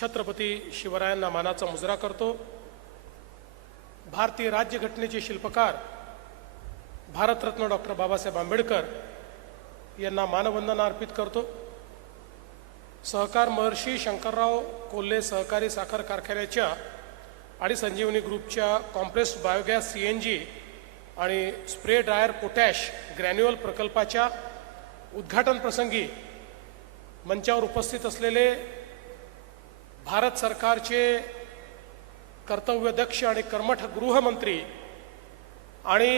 छत्रपती शिवरायांना मानाचा मुजरा करतो। भारतीय राज्यघटनेचे शिल्पकार भारतरत्न डॉक्टर बाबासाहेब आंबेडकर यांना मानवंदना अर्पित करतो। सहकार महर्षी शंकरराव कोल्हे सहकारी साखर कारखान्याच्या आणि संजीवनी ग्रुपच्या कॉम्प्रेस्ड बायोगॅस CNG आणि स्प्रे ड्रायर पोटॅश ग्रॅन्युअल प्रकल्पाच्या उद्घाटन प्रसंगी मंचावर उपस्थित असलेले भारत सरकारचे कर्तव्यदक्ष आणि कर्मठ गृहमंत्री आणि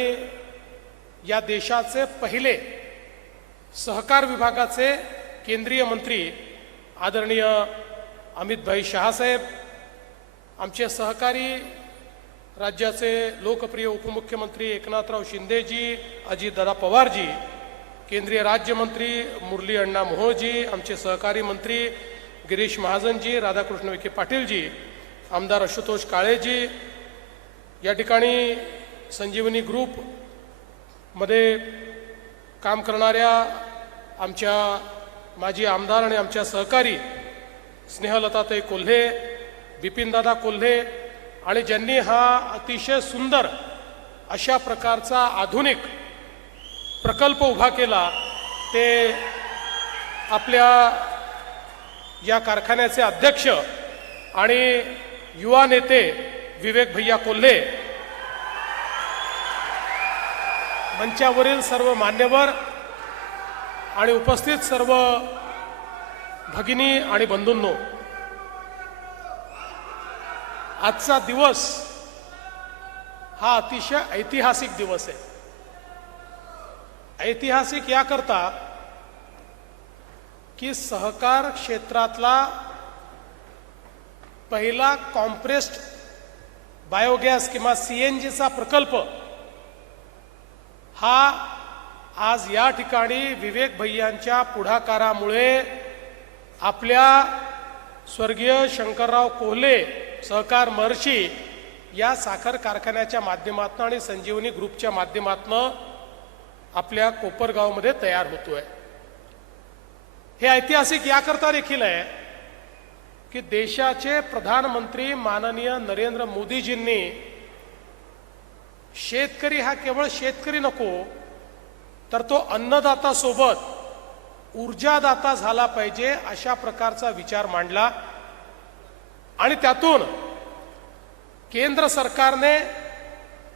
या देशाचे पहिले सहकार विभागाचे केंद्रीय मंत्री आदरणीय अमितभाई शहासाहेब, आमचे सहकारी राज्याचे लोकप्रिय उपमुख्यमंत्री एकनाथराव शिंदेजी, अजितदादा पवारजी, केंद्रीय राज्यमंत्री मुरली अण्णा मोहोळजी, आमचे सहकारी मंत्री गिरीश महाजनजी, राधाकृष्ण विखे पाटीलजी, आमदार आशुतोष काळेजी, या ठिकाणी संजीवनी ग्रुप मध्ये काम करणाऱ्या आमच्या माजी आमदार आणि आमच्या सहकारी स्नेहलताताई कोल्हे, बिपिनदादा कोल्हे आणि ज्यांनी हा अतिशय सुंदर अशा प्रकारचा आधुनिक प्रकल्प उभा केला, ते आपल्या या कारखान्याचे अध्यक्ष आणि युवा नेते विवेक भैया कोल्हे, मंचावरील सर्व मान्यवर आणि उपस्थित सर्व भगिनी आणि बंधूंनो, आजचा दिवस हा अतिशय ऐतिहासिक दिवस आहे। ऐतिहासिक याकरता की सहकार क्षेत्रातला पहिला कॉम्प्रेस्ड बायोगॅस किंवा CNGचा प्रकल्प हा आज या ठिकाणी विवेक भैयांच्या पुढाकारामुळे आपल्या स्वर्गीय शंकरराव कोल्हे सहकार महर्षी या साखर कारखान्याच्या माध्यमातून आणि संजीवनी ग्रुपच्या माध्यमातून आपल्या कोपरगावमध्ये तयार होतोय। हे ऐतिहासिक याकरता देखील आहे की देशाचे प्रधानमंत्री माननीय नरेंद्र मोदीजींनी शेतकरी हा केवळ शेतकरी नको तर तो अन्नदाता सोबत ऊर्जादाता झाला पाहिजे अशा प्रकारचा विचार मांडला आणि त्यातून केंद्र सरकारने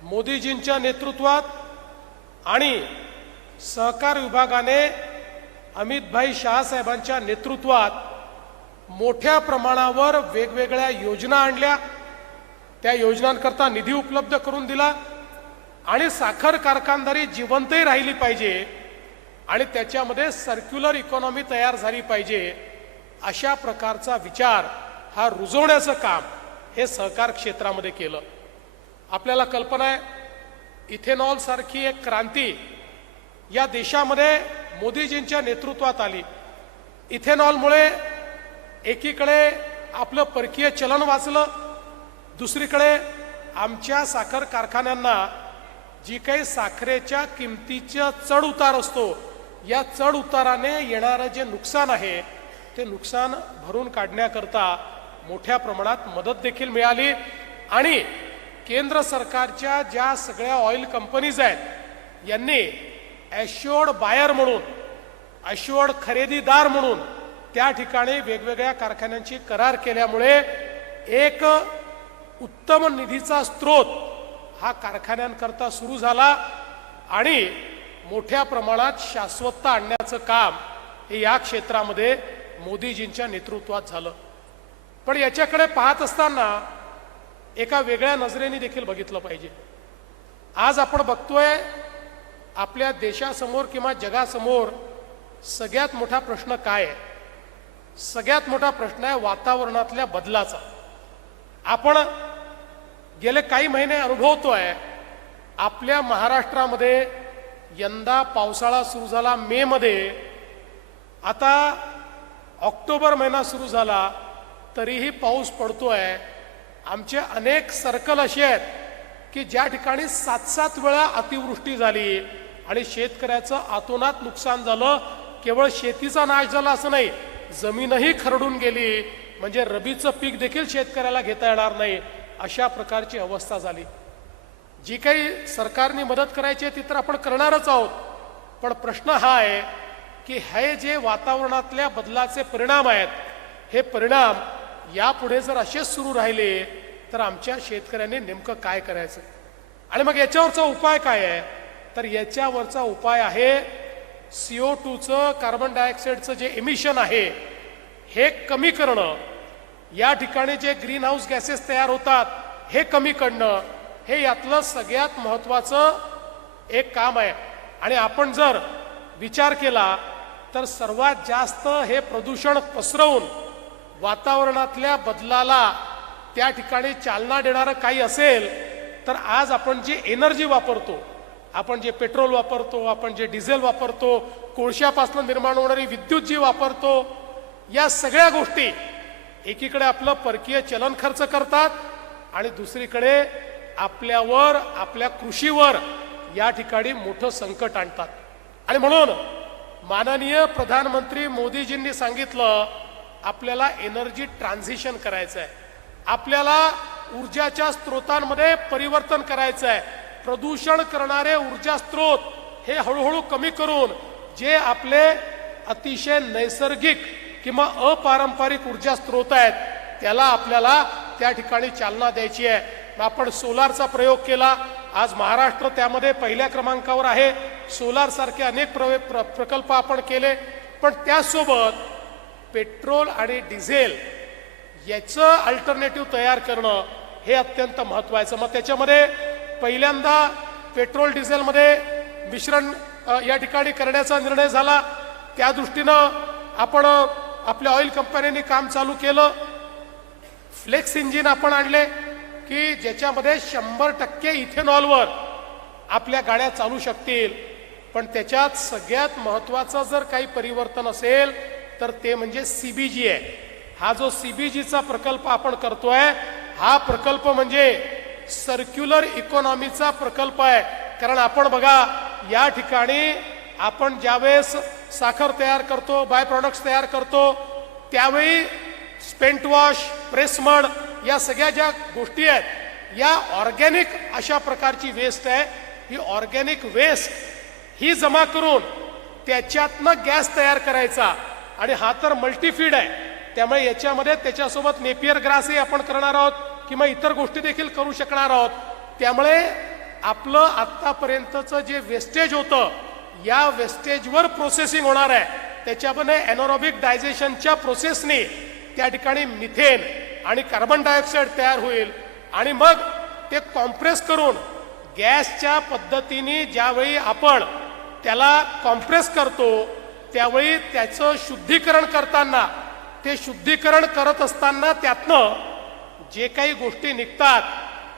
मोदीजींच्या नेतृत्वात आणि सहकार विभागाने अमितभाई शहासाहेबांच्या नेतृत्वात मोठ्या प्रमाणावर वेगवेगळ्या योजना आणल्या, त्या योजनांकरता निधी उपलब्ध करून दिला आणि साखर कारखानदारी जिवंतही राहिली पाहिजे आणि त्याच्यामध्ये सर्क्युलर इकॉनॉमी तयार झाली पाहिजे अशा प्रकारचा विचार हा रुजवण्याचं काम हे सहकार क्षेत्रामध्ये केलं। आपल्याला कल्पना आहे, इथेनॉल सारखी एक क्रांती या देशामध्ये मोदीजींच्या नेतृत्वात आली। इथेनॉलमुळे एकीकडे आपलं परकीय चलन वाचलं, दुसरीकडे आमच्या साखर कारखान्यांना जी काही साखरेच्या किमतीचा चढ उतार असतो, या चढ उताराने येणारं जे नुकसान आहे ते नुकसान भरून काढण्याकरता मोठ्या प्रमाणात मदत देखील मिळाली आणि केंद्र सरकारच्या ज्या सगळ्या ऑइल कंपनीज आहेत यांनी ॲश्युअर्ड बायर म्हणून, ॲश्युअर्ड खरेदीदार म्हणून त्या ठिकाणी वेगवेगळ्या कारखान्यांची करार केल्यामुळे एक उत्तम निधीचा स्रोत हा कारखान्यांकरता सुरू झाला आणि मोठ्या प्रमाणात शाश्वतता आणण्याचं काम हे या क्षेत्रामध्ये मोदीजींच्या नेतृत्वात झालं। पण याच्याकडे पाहत असताना एका वेगळ्या नजरेने देखील बघितलं पाहिजे। आज आपण बघतोय आपल्या देशासमोर किंवा जगासमोर सगळ्यात मोठा प्रश्न काय आहे? सगळ्यात मोठा प्रश्न आहे वातावरणातल्या बदलाचा। आपण गेले काही महिने अनुभवतोय आपल्या महाराष्ट्रामध्ये यंदा पावसाळा सुरू झाला मे मध्ये, आता ऑक्टोबर महिना सुरू झाला तरीही पाऊस पडतोय। आमचे अनेक सर्कल असे आहेत की ज्या ठिकाणी 7-7 वेळा अतिवृष्टी झाली आणि शेतकऱ्याचं आतोनात नुकसान झालं। केवळ शेतीचा नाश झाला असं नाही, जमीनही खरडून गेली, म्हणजे रबीचं पीक देखील शेतकऱ्याला घेता येणार नाही, अशा प्रकारची अवस्था झाली. जी काही सरकारने मदत करायची आहे ती तर आपण करणारच आहोत, पण प्रश्न हा आहे की हे जे वातावरणातल्या बदलाचे परिणाम आहेत, हे परिणाम यापुढे जर असेच सुरू राहिले तर आमच्या शेतकऱ्यांनी नेमकं काय करायचं. आणि मग याच्यावरचा उपाय काय आहे, तर याच्यावरचा उपाय आहे CO2चं, कार्बन डायऑक्साईडचं जे इमिशन आहे हे कमी करणं. या ठिकाणी जे ग्रीन हाऊस गॅसेस तयार होतात हे कमी करणं, हे यातलं सगळ्यात महत्त्वाचं एक काम आहे. आणि आपण जर विचार केला तर सर्वात जास्त हे प्रदूषण पसरवून वातावरणातल्या बदलाला त्या ठिकाणी चालना देणारं काही असेल तर आज आपण जी एनर्जी वापरतो, आपण जे पेट्रोल वापरतो, आपण जे डिझेल वापरतो, कोळशापासून निर्माण होणारी विद्युत जी वापरतो, या सगळ्या गोष्टी एकीकडे आपलं परकीय चलन खर्च करतात आणि दुसरीकडे आपल्यावर, आपल्या कृषीवर या ठिकाणी मोठं संकट आणतात. आणि म्हणून माननीय प्रधानमंत्री मोदीजींनी सांगितलं आपल्याला एनर्जी ट्रान्झिशन करायचं आहे, आपल्याला ऊर्जाच्या स्रोतांमध्ये परिवर्तन करायचं आहे. प्रदूषण करणारे ऊर्जा स्रोत हे हळूहळू कमी करून जे आपले अतिशय नैसर्गिक किंवा अपारंपरिक ऊर्जा स्रोत आहेत त्याला आपल्याला त्या ठिकाणी चालना द्यायची आहे. आपण सोलारचा प्रयोग केला, आज महाराष्ट्र त्यामध्ये पहिल्या क्रमांकावर आहे. सोलार सारखे अनेक प्रकल्प आपण केले, पण त्यासोबत पेट्रोल आणि डिझेल याचं अल्टरनेटिव्ह तयार करणं हे अत्यंत महत्त्वाचं. मग त्याच्यामध्ये पहिल्यांदा पेट्रोल डिझेलमध्ये मिश्रण या ठिकाणी करण्याचा निर्णय झाला. त्या दृष्टीनं आपण आपल्या ऑइल कंपन्यांनी काम चालू केलं. फ्लेक्स इंजिन आपण आणले की ज्याच्यामध्ये 100% इथेनॉलवर आपल्या गाड्या चालू शकतील. पण त्याच्यात सगळ्यात महत्त्वाचं जर काही परिवर्तन असेल तर ते म्हणजे CBG आहे. हा जो CBGचा प्रकल्प आपण करतोय हा प्रकल्प म्हणजे सर्क्युलर इकॉनॉमीचा प्रकल्प आहे. कारण आपण बघा या ठिकाणी आपण ज्यावेळेस साखर तयार करतो, बाय प्रॉडक्ट्स तयार करतो, त्यावेळी स्पेंट वॉश, प्रेस मड या सगळ्या ज्या गोष्टी आहेत या ऑर्गॅनिक अशा प्रकारची वेस्ट आहे. ही ऑर्गॅनिक वेस्ट ही जमा करून त्याच्यातनं गॅस तयार करायचा. आणि हा तर मल्टीफीड आहे, त्यामुळे याच्यामध्ये त्याच्यासोबत नेपियर ग्रासही आपण करणार आहोत किंवा इतर गोष्टी देखील करू शकणार आहोत. त्यामुळे आपलं आत्तापर्यंतचं जे वेस्टेज होतं या वेस्टेजवर प्रोसेसिंग होणार आहे. त्याच्यामध्ये एनोरोबिक डायजेशनच्या प्रोसेसने त्या ठिकाणी मिथेन आणि कार्बन डायऑक्साईड तयार होईल आणि मग ते कॉम्प्रेस करून गॅसच्या पद्धतीने ज्यावेळी आपण त्याला कॉम्प्रेस करतो त्यावेळी त्याचं शुद्धीकरण करताना, ते शुद्धीकरण करत असताना त्यातनं जे काही गोष्टी निघतात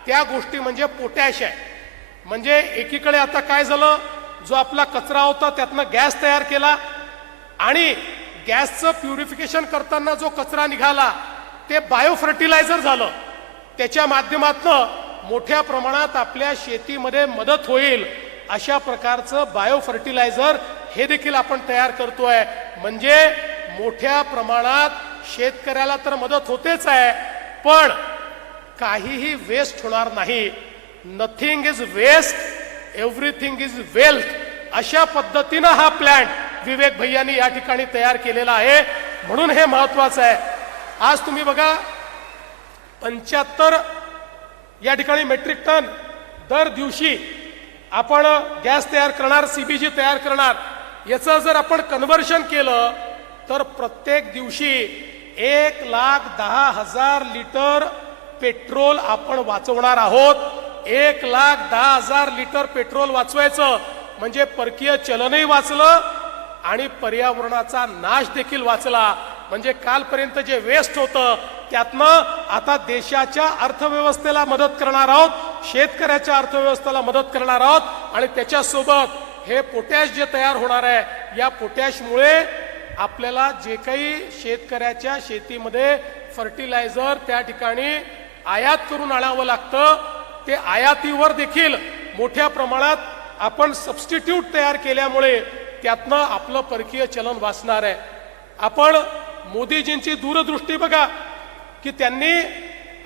त्या गोष्टी म्हणजे पोटॅश आहे. म्हणजे एकीकडे आता काय झालं, जो आपला कचरा होता त्यातनं गॅस तयार केला आणि गॅसचं प्युरिफिकेशन करताना जो कचरा निघाला ते बायो फर्टिलायझर झालं. त्याच्या माध्यमातून मोठ्या प्रमाणात आपल्या शेतीमध्ये मदत होईल अशा प्रकारचं बायो फर्टिलायझर हे देखील आपण तयार करतोय. म्हणजे मोठ्या प्रमाणात शेतकऱ्याला तर मदत होतेच आहे, पण काहीही वेस्ट होणार नाही. Nothing is waste, everything is wealth, अशा पद्धतीनं हा प्लॅन विवेक भैयांनी या ठिकाणी तयार केलेला आहे. म्हणून हे महत्वाचं आहे. आज तुम्ही बघा 75 या ठिकाणी मेट्रिक टन दर दिवशी आपण गॅस तयार करणार, CBG तयार करणार. याचं जर आपण कन्व्हर्शन केलं तर प्रत्येक दिवशी 1,10,000 लिटर पेट्रोल आपण वाचवणार आहोत. 1,10,000 लिटर पेट्रोल वाचवायचं म्हणजे परकीय चलनही वाचलं आणि पर्यावरणाचा नाश देखील वाचला. म्हणजे कालपर्यंत जे वेस्ट होतं त्यातनं आता देशाच्या अर्थव्यवस्थेला मदत करणार आहोत, शेतकऱ्याच्या अर्थव्यवस्थेला मदत करणार आहोत आणि त्याच्यासोबत हे पोटॅश जे तयार होणार आहे या पोटॅशमुळे आपल्याला जे काही शेतकऱ्याच्या शेतीमध्ये फर्टिलायझर त्या ठिकाणी आयात करून आणावं लागतं ते आयातीवर देखील मोठ्या प्रमाणात आपण सबस्टिट्यूट तयार केल्यामुळे त्यातनं आपलं परकीय चलन वाचणार आहे. आपण मोदीजींची दूरदृष्टी बघा की त्यांनी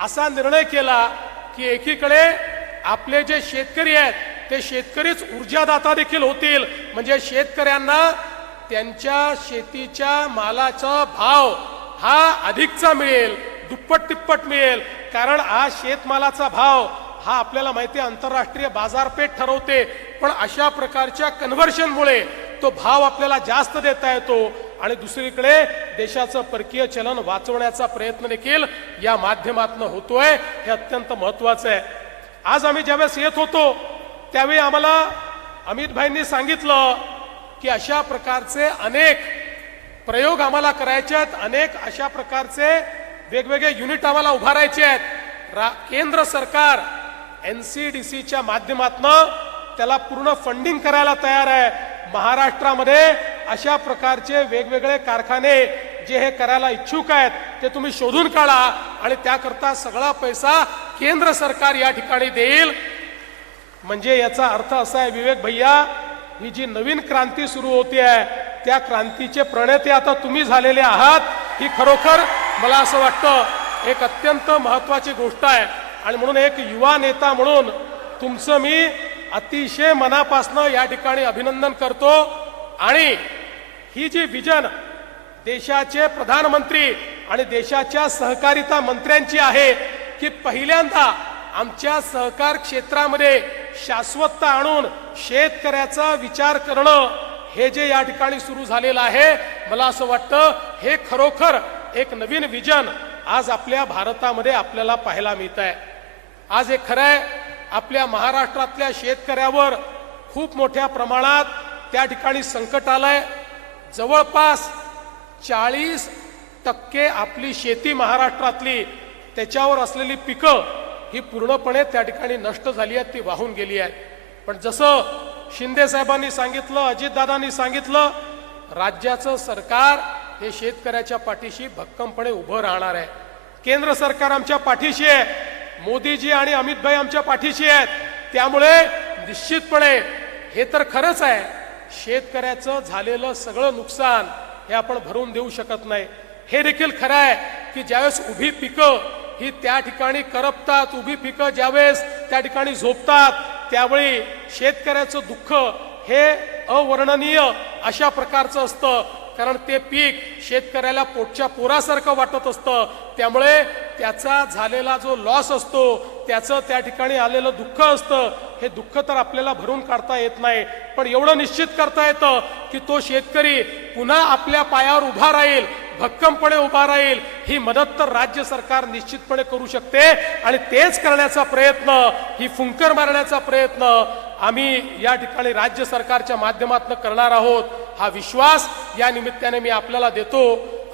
असा निर्णय केला की एकीकडे आपले जे शेतकरी आहेत ते शेतकरीच ऊर्जादाता देखील होतील, म्हणजे शेतकऱ्यांना त्यांच्या शेतीच्या मालाचा भाव हा अधिकचा मिळेल, दुप्पट तिप्पट मिळेल. कारण आज शेतमालाचा भाव हा आपल्याला माहिती आहे आंतरराष्ट्रीय बाजारपेठ ठरवते, पण अशा प्रकारच्या कन्व्हर्शनमुळे तो भाव आपल्याला जास्त देता येतो आणि दुसरीकडे देशाचं परकीय चलन वाचवण्याचा प्रयत्न देखील या माध्यमातून होतोय. हे अत्यंत महत्वाचं आहे. आज आम्ही ज्यावेळेस येत होतो त्यावेळी आम्हाला अमित भाईंनी सांगितलं की अशा प्रकारचे अनेक प्रयोग आम्हाला करायचे आहेत, अनेक अशा प्रकारचे वेगवेगळे युनिट आम्हाला उभारायचे आहेत. केंद्र सरकार NCDCच्या माध्यमातून त्याला पूर्ण फंडिंग करायला तयार आहे. महाराष्ट्रामध्ये अशा प्रकारचे वेगवेगळे कारखाने जे हे करायला इच्छुक आहेत ते तुम्ही शोधून काढा आणि त्याकरता सगळा पैसा केंद्र सरकार या ठिकाणी देईल. म्हणजे याचा अर्थ असा आहे विवेक भैया, ही जी नवीन क्रांती सुरू होते आहे त्या क्रांतीचे प्रणेते आता तुम्ही झालेले आहात. ही खरोखर मला असं वाटतं एक अत्यंत महत्वाची गोष्ट आहे आणि म्हणून एक युवा नेता म्हणून तुमचं मी अतिशय मनापासनं या ठिकाणी अभिनंदन करतो. आणि ही जी विजन देशाचे प्रधानमंत्री आणि देशाच्या सहकारिता मंत्र्यांची आहे की पहिल्यांदा आमच्या सहकार क्षेत्रामध्ये शाश्वतता आणून शेतकऱ्याचा विचार करणं हे जे या ठिकाणी सुरू झालेलं आहे, मला असं वाटतं हे खरोखर एक नवीन विजन आज आपल्या भारतामध्ये आपल्याला पाहायला मिळत आहे. आज हे खरं आहे आपल्या महाराष्ट्रातल्या शेतकऱ्यावर खूप मोठ्या प्रमाणात त्या ठिकाणी संकट आलंय. जवळपास 40% आपली शेती महाराष्ट्रातली त्याच्यावर असलेली पिकं ही पूर्णपणे त्या ठिकाणी नष्ट झाली आहेत, ती वाहून गेली आहेत. पण जसं शिंदे साहेबांनी सांगितलं, अजितदादांनी सांगितलं, राज्याचं सरकार हे शेतकऱ्याच्या पाठीशी भक्कमपणे उभं राहणार आहे. केंद्र सरकार आमच्या पाठीशी आहे, मोदीजी आणि अमित भाई आमच्या पाठीशी आहेत. त्यामुळे निश्चितपणे हे तर खरंच आहे शेतकऱ्याचं झालेलं सगळं नुकसान हे आपण भरून देऊ शकत नाही. हे देखील खरं आहे की ज्यावेळेस उभी पिकं ही त्या ठिकाणी करपतात, उभी पिकं ज्यावेळेस त्या ठिकाणी झोपतात त्यावेळी शेतकऱ्याचं दुःख हे अवर्णनीय अशा प्रकारचं असतं. कारण ते पीक शेतकऱ्याला पोटच्या पोरासारखं वाटत असतं. त्यामुळे त्याचा झालेला जो लॉस असतो, त्याचं त्या ठिकाणी आलेलं दुःख असतं, हे दुःख तर आपल्याला भरून काढता येत नाही. पण एवढं निश्चित करता येतं की तो शेतकरी पुन्हा आपल्या पायावर उभा राहील, भक्कमपणे उभा राहील. ही मदत तर राज्य सरकार निश्चितपणे करू शकते आणि तेच करण्याचा प्रयत्न, ही फुंकर मारण्याचा प्रयत्न आम्ही या ठिकाणी राज्य सरकारच्या माध्यमातून करणार आहोत. हा विश्वास या निमित्ताने मी आपल्याला देतो.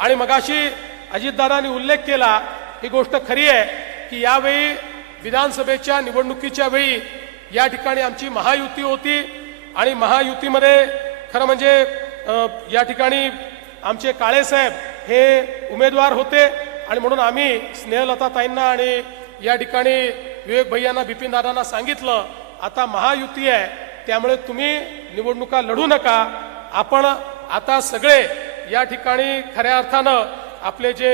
आणि मगाशी अजितदादांनी उल्लेख केला, ही गोष्ट खरी आहे की यावेळी विधानसभेच्या निवडणुकीच्या वेळी या ठिकाणी आमची महायुती होती आणि महायुतीमध्ये खरं म्हणजे या ठिकाणी आमचे काळे साहेब हे उमेदवार होते आणि म्हणून आम्ही स्नेहलता ताईंना आणि या ठिकाणी विवेक भैयांना, बिपिन दादांना सांगितलं आता महायुती आहे त्यामुळे तुम्ही निवडणुका लढू नका. आपण आता सगळे या ठिकाणी खऱ्या अर्थानं आपले जे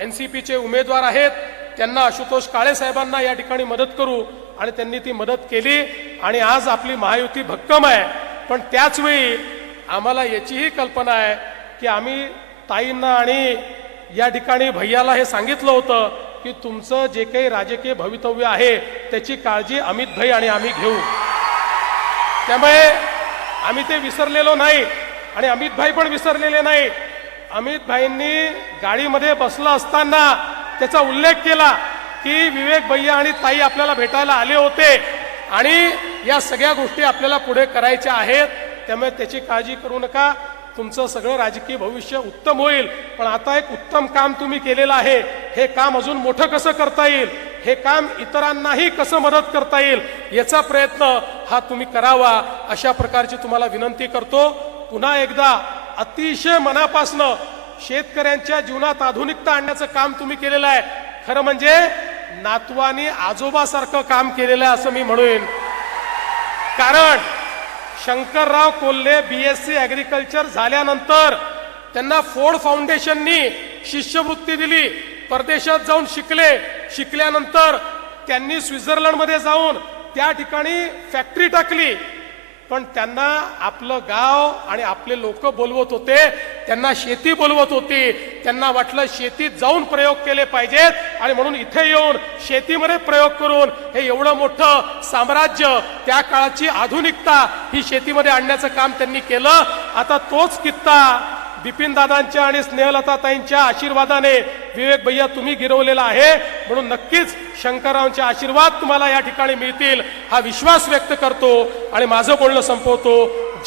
NCPचे उमेदवार आहेत त्यांना, आशुतोष काळे साहेबांना या ठिकाणी मदत करू आणि त्यांनी ती मदत केली आणि आज आपली महायुती भक्कम आहे. पण त्याच वेळी आम्हाला याचीही कल्पना आहे की आम्ही ताईंना आणि या ठिकाणी भैयाला हे सांगितलं होतं की तुमचं जे काही राजकीय भवितव्य आहे त्याची काळजी अमित भाई आणि आम्ही घेऊ. त्यामुळे आम्ही ते विसरलेलो नाही आणि अमित भाई पण विसरलेले नाही. अमित भाईंनी गाडीमध्ये बसला असताना त्याचा उल्लेख केला की विवेक भैया आणि ताई आपल्याला भेटायला आले होते आणि या सगळ्या गोष्टी आपल्याला पुढे करायच्या आहेत. त्यामुळे त्याची काळजी करू नका, तुमचं सगळं राजकीय भविष्य उत्तम होईल. पण आता एक उत्तम काम तुम्ही केलेलं आहे, हे काम अजून मोठं कसं करता येईल, हे काम इतरांनाही कसं मदत करता येईल याचा प्रयत्न हा तुम्ही करावा, अशा प्रकारची तुम्हाला विनंती करतो. पुन्हा एकदा अतिशय मनापासनं शेतकऱ्यांच्या जीवनात आधुनिकता आणण्याचं काम तुम्ही केलेलं आहे. खरं म्हणजे नातवानी आजोबासारखं काम केलेलं आहे असं मी म्हणेन. कारण शंकरराव कोल्हे BSc ॲग्रिकल्चर झाल्यानंतर त्यांना फोर्ड फाउंडेशननी शिष्यवृत्ती दिली, परदेशात जाऊन शिकल्यानंतर त्यांनी स्वित्झर्लंडमध्ये जाऊन त्या ठिकाणी फॅक्टरी टाकली, पण त्यांना आपलं गाव आणि आपले लोक बोलवत होते, त्यांना शेती बोलवत होती, त्यांना वाटलं शेतीत जाऊन प्रयोग केले पाहिजेत आणि म्हणून इथे येऊन शेतीमध्ये प्रयोग करून हे एवढं मोठं साम्राज्य, त्या काळाची आधुनिकता ही शेतीमध्ये आणण्याचं काम त्यांनी केलं. आता तोच कित्ता बिपिनदादांच्या आणि स्नेहलताताईंच्या आशीर्वादाने विवेक भैया तुम्ही गिरवलेला आहे, म्हणून नक्कीच शंकररावांचे आशीर्वाद तुम्हाला या ठिकाणी मिळतील हा विश्वास व्यक्त करतो आणि माझं बोलणं संपवतो.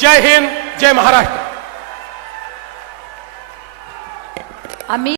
जय हिंद, जय महाराष्ट्र. आम्ही